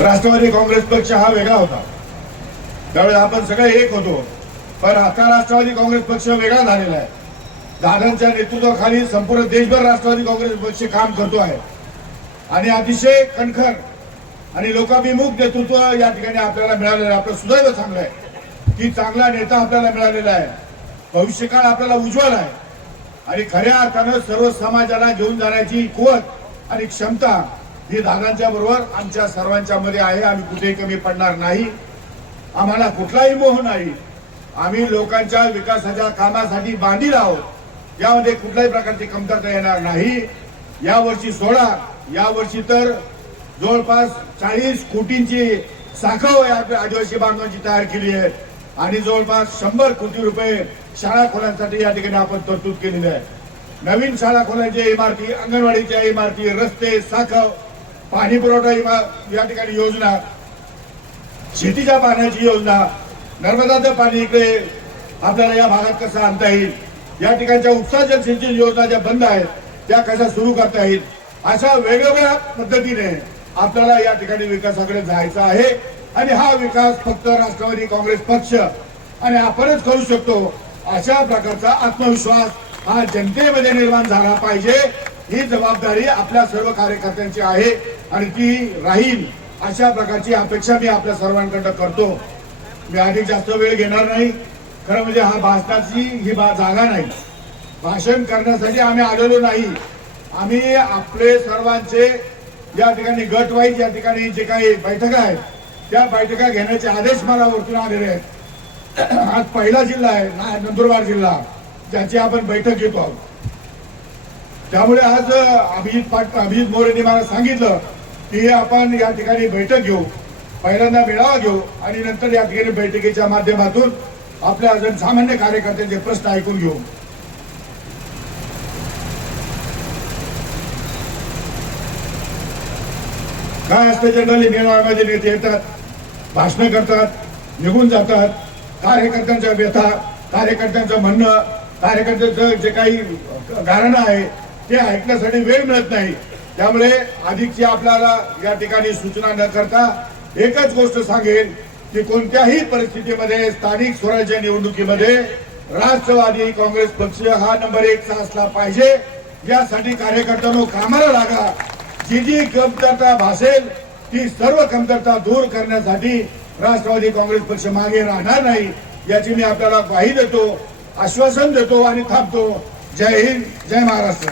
राष्ट्रवादी काँग्रेस पक्ष हा वेगळा होता. त्यावेळेस आपण सगळे एक होतो. पण आता राष्ट्रवादी काँग्रेस पक्ष वेगळा झालेला आहे. दादांच्या नेतृत्वाखाली संपूर्ण देशभर राष्ट्रवादी काँग्रेस पक्ष काम करतो आहे. आणि अतिशय कणखर आणि लोकाभिमुख नेतृत्व या ठिकाणी आपल्याला मिळालेलं आहे. आपलं सुदैव चांगलं आहे. की चांगला नेता आपल्याला मिळालेला आहे. भविष्यकाळ आपल्याला उज्ज्वल आहे. आणि खऱ्या अर्थानं सर्व समाजाला घेऊन जाण्याची कुवत आणि क्षमता ही दादांच्या बरोबर आमच्या सर्वांच्या मध्ये आहे. आम्ही कुठेही कमी पडणार नाही. आम्हाला कुठलाही मोह नाही. आम्ही लोकांच्या विकासाच्या कामासाठी बांधील आहोत. यामध्ये कुठल्याही प्रकारची कमतरता येणार नाही. यावर्षी सोळा यावर्षी तर जवळपास चाळीस कोटींची साखव या आदिवासी बांधवांची तयार केली आहे. आणि जवळपास शंभर कोटी रुपये शाळा खोल्यांसाठी या ठिकाणी आपण तरतूद केलेली आहे. नवीन शाळा खोल्यांच्या इमारती अंगणवाडीच्या इमारती रस्ते साखव पाणी पुरवठा या ठिकाणी योजना शेतीच्या पाण्याची योजना नर्मदाचं पाणी इकडे आपल्याला या भागात कसं आणता येईल या ठिकाणच्या उपसा जलसिंचन योजना ज्या बंद आहेत त्या कशा सुरू करता येईल अशा वेगवेगळ्या पद्धतीने आपल्याला या ठिकाणी विकासाकडे जायचं आहे. आणि हा विकास फक्त राष्ट्रवादी काँग्रेस पक्ष आणि आपणच करू शकतो अशा प्रकारचा आत्मविश्वास हा जनतेमध्ये निर्माण झाला पाहिजे. ही जबाबदारी आपल्या सर्व कार्यकर्त्यांची आहे आणि ती राहील अशा प्रकारची अपेक्षा मी आपल्या सर्वांकडनं करतो. मी अधिक जास्त वेळ घेणार नाही. खरं म्हणजे हा भाषणाची ही बा जागा नाही. भाषण करण्यासाठी आम्ही आलेलो नाही. आम्ही आपले सर्वांचे या ठिकाणी गटवाईज या ठिकाणी जे काही बैठका आहेत त्या बैठका घेण्याचे आदेश मला वरतून आलेले आहेत. आज पहिला जिल्हा आहे ना- नंदुरबार जिल्हा ज्याची आपण बैठक घेतो आहोत. त्यामुळे आज अभिजित पाट अभिजित मोरेंनी मला सांगितलं की आपण या ठिकाणी बैठक घेऊ पहिल्यांदा मेळावा घेऊ आणि नंतर या ठिकाणी बैठकीच्या माध्यमातून आपल्या जनसामान्य कार्यकर्त्यांचे प्रश्न ऐकून घेऊ. काय असतं जनरली मेळाव्यामध्ये नेते येतात भाषणं करतात निघून जातात कार्यकर्त्यांच्या व्यथा कार्यकर्त्यांचं म्हणणं कार्यकर्त्यांचं जे काही गारणं आहे ते ऐकण्यासाठी वेळ मिळत नाही. त्यामुळे अधिकची आपल्याला या ठिकाणी सूचना न करता एकच गोष्ट सांगेल की कोणत्याही परिस्थितीमध्ये स्थानिक स्वराज्य निवडणुकीमध्ये राष्ट्रवादी काँग्रेस पक्ष हा नंबर एकचा असला पाहिजे. यासाठी कार्यकर्त्यांनो कामाला लागा. जी जी कमतरता भासेल ती सर्व कमतरता दूर करण्यासाठी राष्ट्रवादी काँग्रेस पक्ष मागे राहणार नाही याची मी आपल्याला ग्वाही देतो आश्वासन देतो आणि थांबतो. जय हिंद जय महाराष्ट्र.